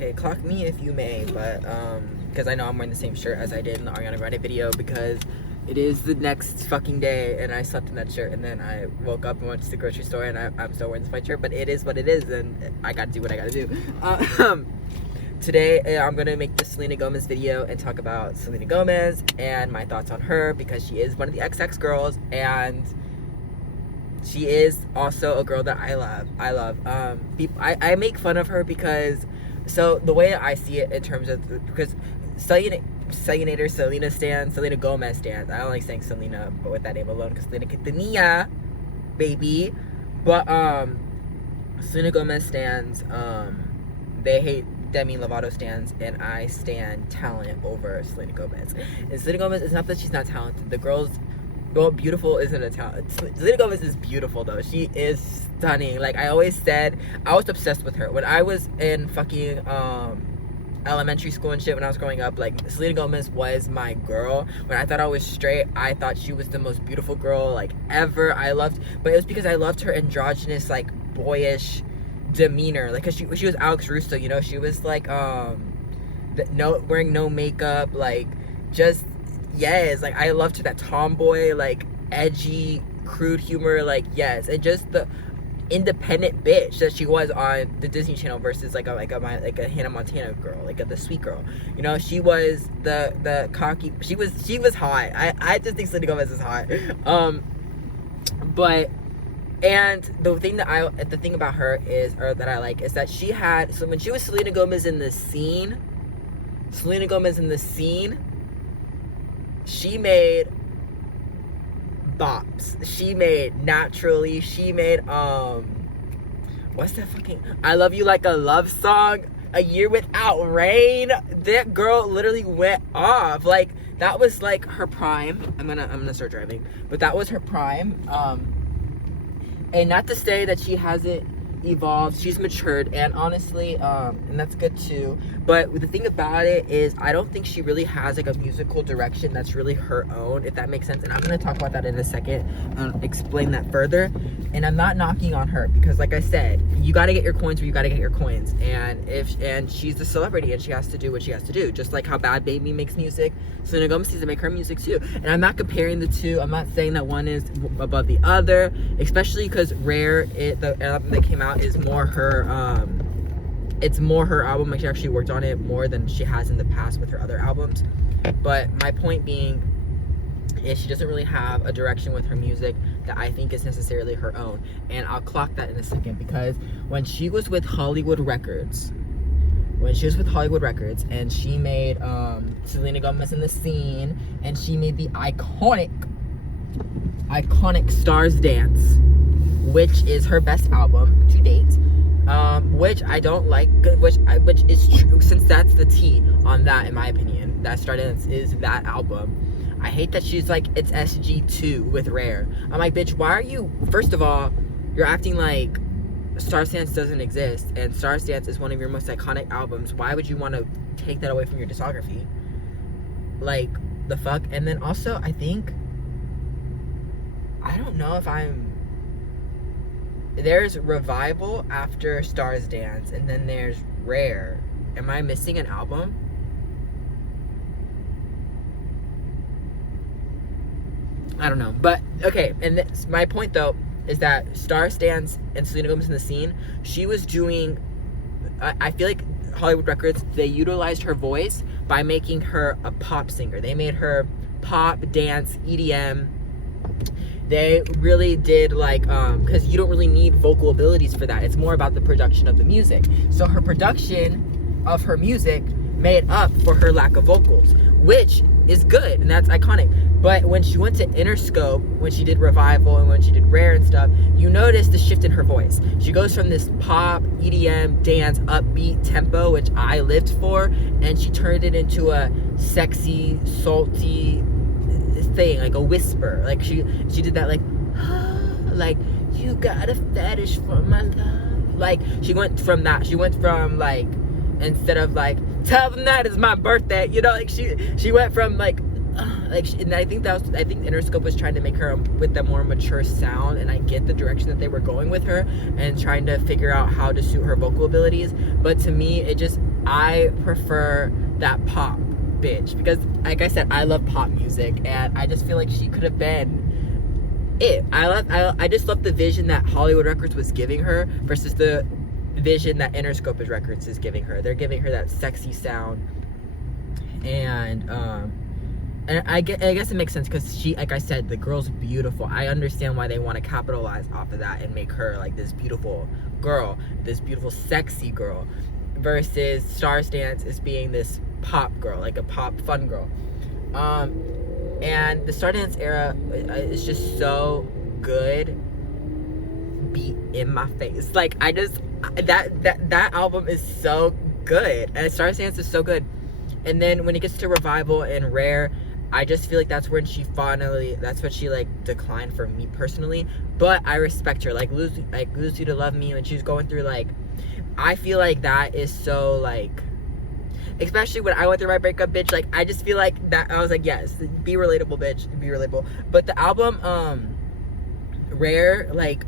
Okay, clock me if you may, but because I know I'm wearing the same shirt as I did in the Ariana Grande video, because it is the next fucking day and I slept in that shirt, and then I woke up and went to the grocery store and I'm still wearing this white shirt, but it is what it is and I gotta do what I gotta do. Today I'm gonna make the Selena Gomez video and talk about Selena Gomez and my thoughts on her, because she is one of the XX girls and she is also a girl that I love. I make fun of her because, so the way I see it in terms of, because Selena stands, Selena Gomez stands. I don't like saying Selena, but with that name alone, because Selena Quintanilla, baby. But Selena Gomez stands. They hate Demi Lovato stands, and I stand talent over Selena Gomez. And Selena Gomez, it's not that she's not talented. The girl's, well, beautiful isn't a talent. Selena Gomez is beautiful though. She is stunning. Like I always said, I was obsessed with her when I was in fucking elementary school and shit. When I was growing up, like Selena Gomez was my girl. When I thought I was straight, I thought she was the most beautiful girl like ever. But it was because I loved her androgynous, like boyish demeanor. Like, cause she was Alex Russo, you know. She was like wearing no makeup, like just. Yes, like I loved her, that tomboy, like edgy, crude humor, like yes, and just the independent bitch that she was on the Disney Channel versus like a Hannah Montana girl, like the sweet girl. You know, she was the cocky. She was hot. I just think Selena Gomez is hot. But and the thing about her is, or that I like, is that she had, so when she was Selena Gomez in the scene. She made bops. She made Naturally. She made what's that fucking I Love You Like a Love Song, A Year Without Rain. That girl literally went off. Like that was like her prime. I'm gonna start driving. But that was her prime. And not to say that she hasn't evolved, she's matured, and honestly and that's good too, but the thing about it is I don't think she really has like a musical direction that's really her own, if that makes sense. And I'm going to talk about that in a second, explain that further. And I'm not knocking on her, because like I said, you got to get your coins where you got to get your coins, and she's a celebrity and she has to do what she has to do, just like how Bad Baby makes music. Selena Gomez needs to make her music too. And I'm not comparing the two. I'm not saying that one is above the other, especially because Rare, the album that came out, is more her it's more her album. Like she actually worked on it more than she has in the past with her other albums. But my point being is she doesn't really have a direction with her music that I think is necessarily her own, and I'll clock that in a second. Because when she was with Hollywood Records, and she made Selena Gomez in the Scene, and she made the iconic Stars Dance, which is her best album to date, which I don't like, which is true, since that's the T on that, in my opinion. That Stars Dance is that album. I hate that she's like, it's SG2 with Rare. I'm like, bitch, why are you, first of all, you're acting like Stars Dance doesn't exist, and Stars Dance is one of your most iconic albums. Why would you want to take that away from your discography? Like, the fuck? And then also, I don't know if there's Revival after Stars Dance, and then there's Rare. Am I missing an album? I don't know. But, okay, and my point, though, is that Stars Dance and Selena Gomez in the Scene, she was doing, I feel like Hollywood Records, they utilized her voice by making her a pop singer. They made her pop, dance, EDM. They really did, like, because you don't really need vocal abilities for that. It's more about the production of the music. So her production of her music made up for her lack of vocals, which is good, and that's iconic. But when she went to Interscope, when she did Revival and when she did Rare and stuff, you notice the shift in her voice. She goes from this pop, EDM, dance, upbeat tempo, which I lived for, and she turned it into a sexy, salty thing, like a whisper. Like she did that, like, like, you got a fetish for my love. Like, she went from like, instead of like, tell them that it's my birthday, you know, like she went from like, and I think Interscope was trying to make her with the more mature sound, and I get the direction that they were going with her and trying to figure out how to suit her vocal abilities. But to me, I prefer that pop bitch, because like I said, I love pop music, and I just feel like she could have been it. I just love the vision that Hollywood Records was giving her versus the vision that Interscope Records is giving her. They're giving her that sexy sound, and I guess it makes sense, because she, like I said, the girl's beautiful. I understand why they want to capitalize off of that and make her like this beautiful girl, this beautiful sexy girl, versus Stardance is being this pop girl, like a pop fun girl. And the Stardance era is just so good. Beat in my face. Like, I just, that album is so good, and Stardance is so good. And then when it gets to Revival and Rare, I just feel like that's when she like declined for me personally. But I respect her. Like Lose You to Love Me, when she was going through, like, I feel like that is so, like, especially when I went through my breakup, bitch, like, I just feel like that, I was like, yes, be relatable, bitch, be relatable. But the album Rare, like,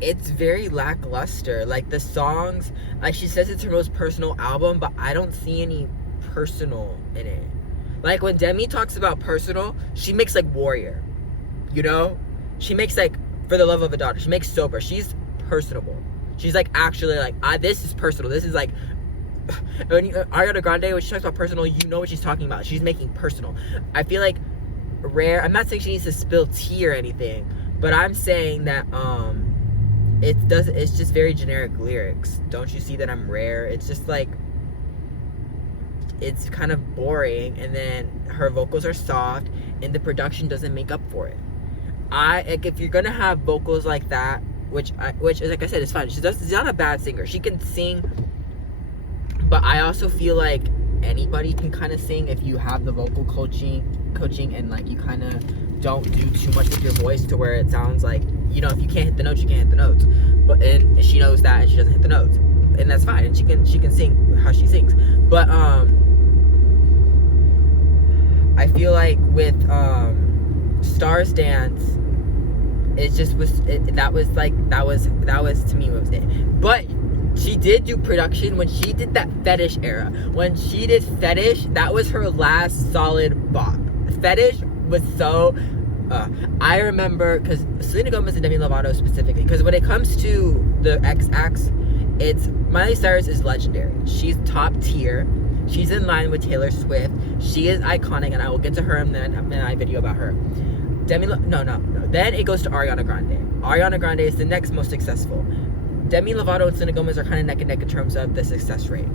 it's very lackluster. Like, the songs, like, she says it's her most personal album, but I don't see any personal in it. Like, when Demi talks about personal, she makes, like, Warrior, you know? She makes, like, For the Love of a Daughter. She makes Sober. She's personable. She's, like, actually, like, this is personal. This is, like, when Ariana Grande, when she talks about personal, you know what she's talking about. She's making personal. I feel like Rare, I'm not saying she needs to spill tea or anything, but I'm saying that, it's just very generic lyrics. Don't you see that I'm rare? It's just like, it's kind of boring, and then her vocals are soft, and the production doesn't make up for it. Like, if you're gonna have vocals like that, which is, like I said, is fine. She's not a bad singer. She can sing, but I also feel like anybody can kind of sing if you have the vocal coaching, and like you kind of don't do too much with your voice to where it sounds like, you know, if you can't hit the notes, you can't hit the notes. And she knows that, and she doesn't hit the notes, and that's fine. And she can sing how she sings. But I feel like with Stars Dance, it just was, that was to me what was it. But she did do production when she did that Fetish era. When she did Fetish, that was her last solid bop. Fetish was so, I remember, because Selena Gomez and Demi Lovato specifically, because when it comes to the X, it's, Miley Cyrus is legendary. She's top tier. She's in line with Taylor Swift. She is iconic, and I will get to her in my video about her. Then it goes to Ariana Grande. Ariana Grande is the next most successful. Demi Lovato and Selena Gomez are kind of neck and neck in terms of the success rate.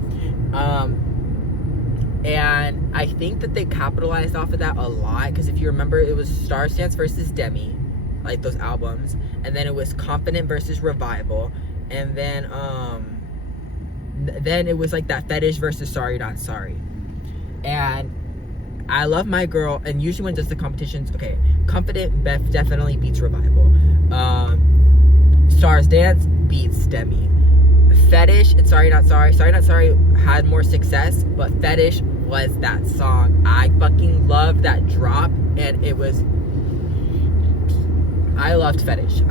And I think that they capitalized off of that a lot, because if you remember, it was Stars Dance versus Demi, like those albums, and then it was Confident versus Revival, and then it was like that Fetish versus Sorry Not Sorry. And I love my girl, and usually when it does the competitions, okay, Confident definitely beats Revival. Stars Dance beats Demi. Fetish and Sorry Not Sorry had more success, but Fetish was that song. I fucking loved that drop, and it was, I loved Fetish.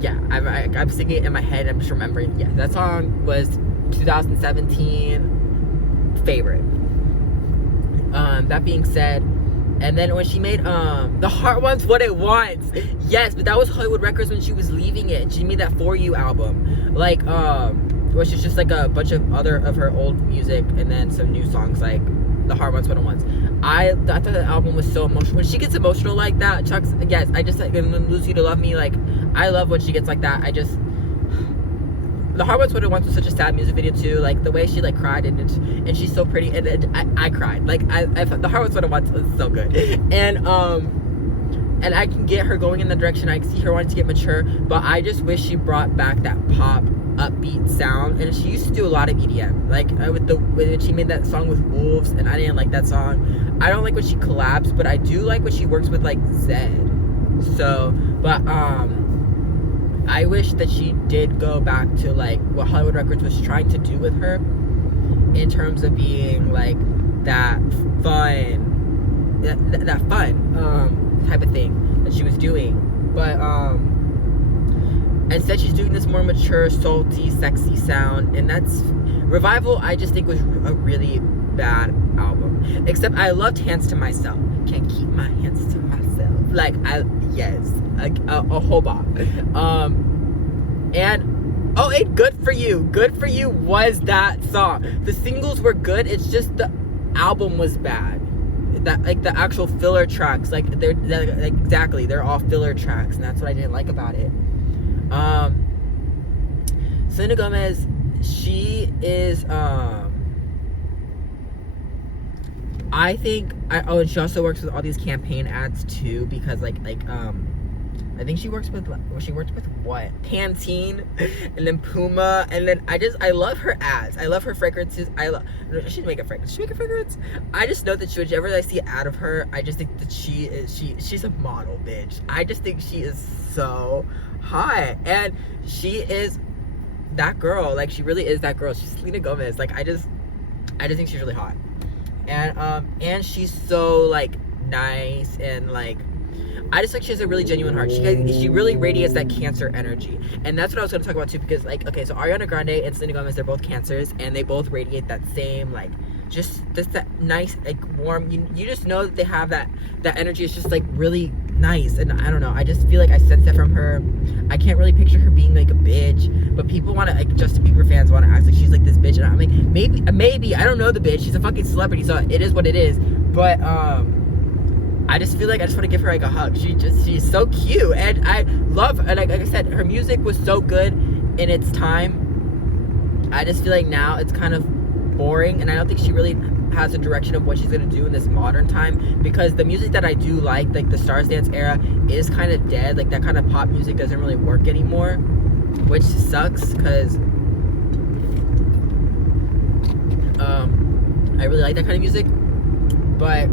Yeah, I'm singing it in my head. I'm just remembering. Yeah, that song was 2017 favorite. That being said, and then when she made The Heart Wants What It Wants, yes, but that was Hollywood Records when she was leaving it, and she made that For You album, like which is just like a bunch of other of her old music and then some new songs like The Heart Wants What It Wants. I thought that album was so emotional. When she gets emotional like that, Chuck's, yes, I just like, and then Lose You to Love Me, like, I love when she gets like that. The Heart Wants What It Wants was such a sad music video too. Like the way she like cried, and she's so pretty, and I cried. Like I The Heart Wants What It Wants was so good, and I can get her going in the direction. I see her wanting to get mature, but I just wish she brought back that pop, upbeat sound. And she used to do a lot of EDM, like when she made that song with Wolves, and I didn't like that song. I don't like when she collabs, but I do like when she works with like Zed. So, but I wish that she did go back to like what Hollywood Records was trying to do with her, in terms of being like that fun, that fun type of thing that she was doing. But instead she's doing this more mature, salty, sexy sound, and that's Revival. I just think was a really bad album. Except I loved Hands to Myself. Can't keep my hands to myself. Like a whole bop. And oh, and Good For You. Good For You was that song. The singles were good. It's just the album was bad. That like the actual filler tracks, like they're like, exactly, they're all filler tracks, and that's what I didn't like about it. Selena Gomez, she is I think and she also works with all these campaign ads too, because like I think she worked with what? Pantene, and then Puma, and then I love her ads. I love her fragrances. She'd make a fragrance. She make a fragrance. I just know that whenever I see an ad of her, I just think that she's a model, bitch. I just think she is so hot, and she is that girl. Like, she really is that girl. She's Selena Gomez. Like, I just think she's really hot, and she's so like nice, and like I just think she has a really genuine heart. She really radiates that Cancer energy, and that's what I was going to talk about too. Because like, okay, so Ariana Grande and Selena Gomez, they're both Cancers, and they both radiate that same like just that nice, like warm. You just know that they have that energy. It's just like really nice, and I don't know. I just feel like I sense that from her. I can't really picture her being like a bitch, but people want to, like, Justin Bieber fans want to act like she's like this bitch, and I'm like, maybe I don't know the bitch. She's a fucking celebrity, so it is what it is. But I just feel like I just want to give her like a hug. She's so cute, and I love, and like I said, her music was so good in its time. I just feel like now it's kind of boring, and I don't think she really has a direction of what she's gonna do in this modern time, because the music that I do like the Stars Dance era, is kind of dead. Like, that kind of pop music doesn't really work anymore, which sucks, because I really like that kind of music, but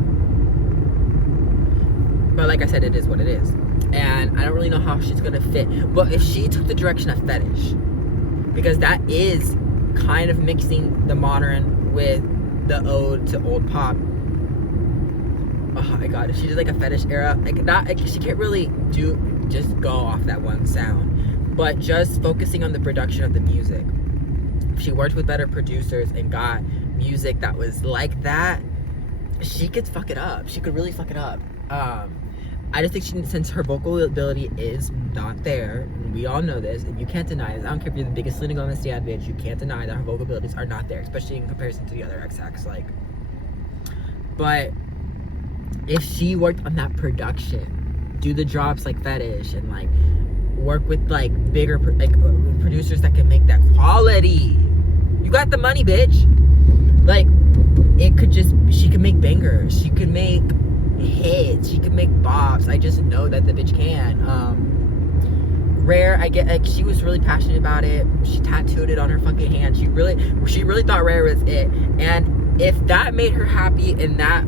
like I said, it is what it is, and I don't really know how she's gonna fit. But if she took the direction of fetish, because that is kind of mixing the modern with the ode to old pop. Oh my god, if she did like a fetish era, she can't really just go off that one sound, but just focusing on the production of the music. If she worked with better producers and got music that was like that, she could fuck it up. She could really fuck it up. I just think since her vocal ability is not there, and we all know this, and you can't deny this. I don't care if you're the biggest Selena Gomez stan bitch, you can't deny that her vocal abilities are not there, especially in comparison to the other X-Acts. Like, but if she worked on that production, do the drops like Fetish, and like work with like bigger producers that can make that quality, you got the money, bitch. Like, she could make bangers, she could make hits, she could make bops. I just know that the bitch can. Rare, I get, like, she was really passionate about it. She tattooed it on her fucking hand. She really thought Rare was it. And if that made her happy, and I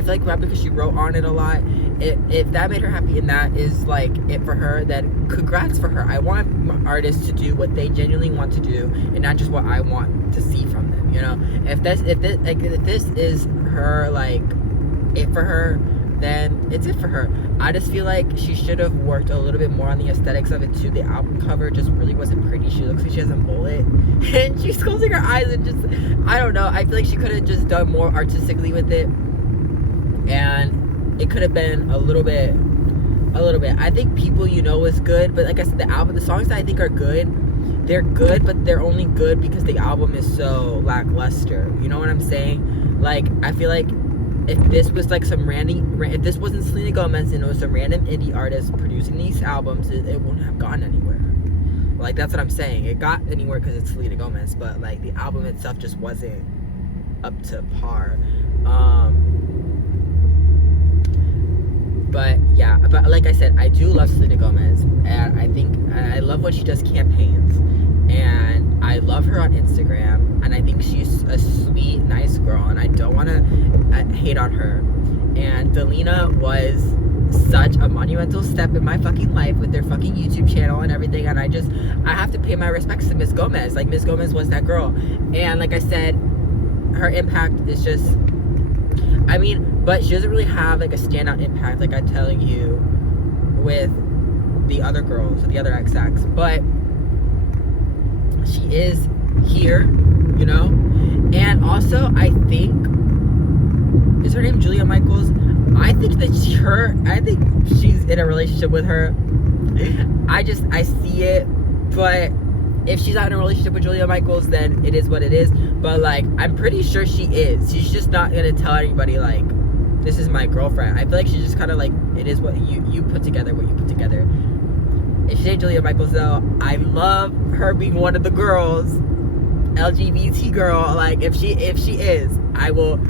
feel like because she wrote on it a lot, if that made her happy and that is like it for her, then congrats for her. I want artists to do what they genuinely want to do, and not just what I want to see from them, you know? If this is her, like, it for her, then it's it for her. I just feel like she should have worked a little bit more on the aesthetics of it too. The album cover just really wasn't pretty. She looks like she has a mullet, and she's closing her eyes, and just, I don't know. I feel like she could have just done more artistically with it, and it could have been a little bit. I think People You Know was good, but like I said, the songs that I think are good, they're good, but they're only good because the album is so lackluster. You know what I'm saying? Like, I feel like if this was like if this wasn't Selena Gomez and it was some random indie artist producing these albums, it wouldn't have gone anywhere. Like, that's what I'm saying. It got anywhere because it's Selena Gomez, but like the album itself just wasn't up to par. But yeah, but like I said, I do love Selena Gomez, and I love when she does campaigns, and I love her on Instagram, and I think she's a sweet, nice girl, and I don't want to hate on her. And Selena was such a monumental step in my fucking life with their fucking YouTube channel and everything, and I have to pay my respects to Miss Gomez. Like, Miss Gomez was that girl, and like I said, her impact is just, I mean, but she doesn't really have like a standout impact like I'm telling you with the other girls, with the other XX, but she is here, you know. And also, I think, is her name Julia Michaels? I think she's in a relationship with her. I see it, but if she's not in a relationship with Julia Michaels, then it is what it is. But like, I'm pretty sure she is. She's just not gonna tell anybody like, this is my girlfriend. I feel like she's just kind of like, it is what you put together, what you put together. If she ain't Julia Michaels though, I love her being one of the girls, LGBT girl. Like, if she is, I will.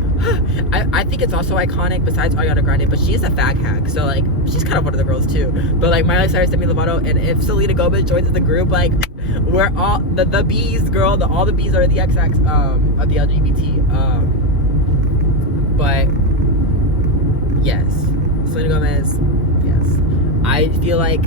I think it's also iconic besides Ariana Grande, but she is a fag hag, so like she's kind of one of the girls too. But like Miley Cyrus, Demi Lovato, and if Selena Gomez joins the group, like we're all the bees, girl. All the bees are the XX of the LGBT. But yes, Selena Gomez. Yes, I feel like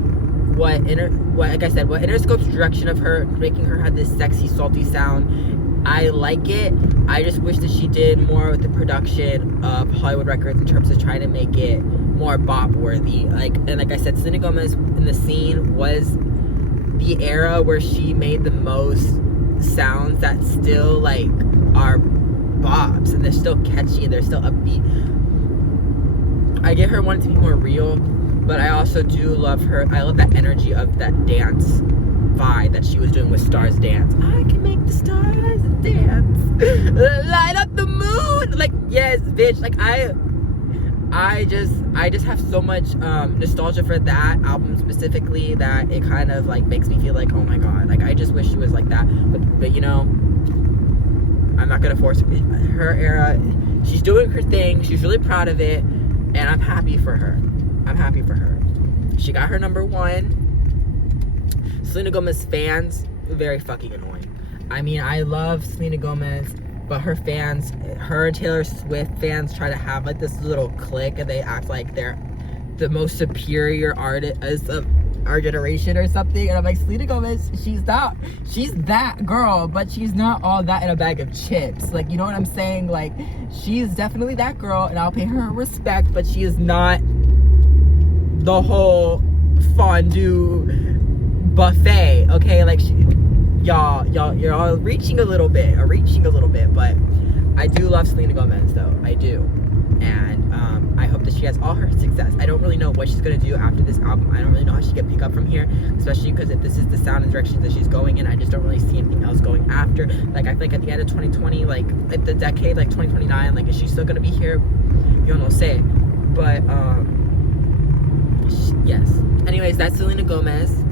like I said, what Interscope's direction of her, making her have this sexy, salty sound, I like it. I just wish that she did more with the production of Hollywood Records in terms of trying to make it more bop worthy. Like I said, Selena Gomez in the scene was the era where she made the most sounds that still like are bops, and they're still catchy, they're still upbeat. I get her wanting to be more real, but I also do love her. I love that energy of that dance vibe that she was doing with Stars Dance. I can make the stars dance, light up the moon. Like, yes, bitch. Like, I just have so much nostalgia for that album specifically that it kind of like makes me feel like, oh my god, like I just wish she was like that. But you know, I'm not gonna force her era. She's doing her thing. She's really proud of it, and I'm happy for her. I'm happy for her. She got her number one. Selena Gomez fans, very fucking annoying. I mean, I love Selena Gomez, but her fans, her and Taylor Swift fans try to have like this little clique, and they act like they're the most superior artist of our generation or something. And I'm like, Selena Gomez, she's that girl, but she's not all that in a bag of chips. Like, you know what I'm saying? Like, she's definitely that girl, and I'll pay her respect, but she is not the whole fondue buffet, okay? Like, y'all you're all reaching a little bit, but I do love Selena Gomez though. I do. And I hope that she has all her success. I don't really know what she's gonna do after this album. I don't really know how she can pick up from here, especially because if this is the sound and direction that she's going in, I just don't really see anything else going after. Like, I think at the end of 2020, like at the decade, like 2029, like, is she still gonna be here? You don't know, say. But yes. Anyways, that's Selena Gomez.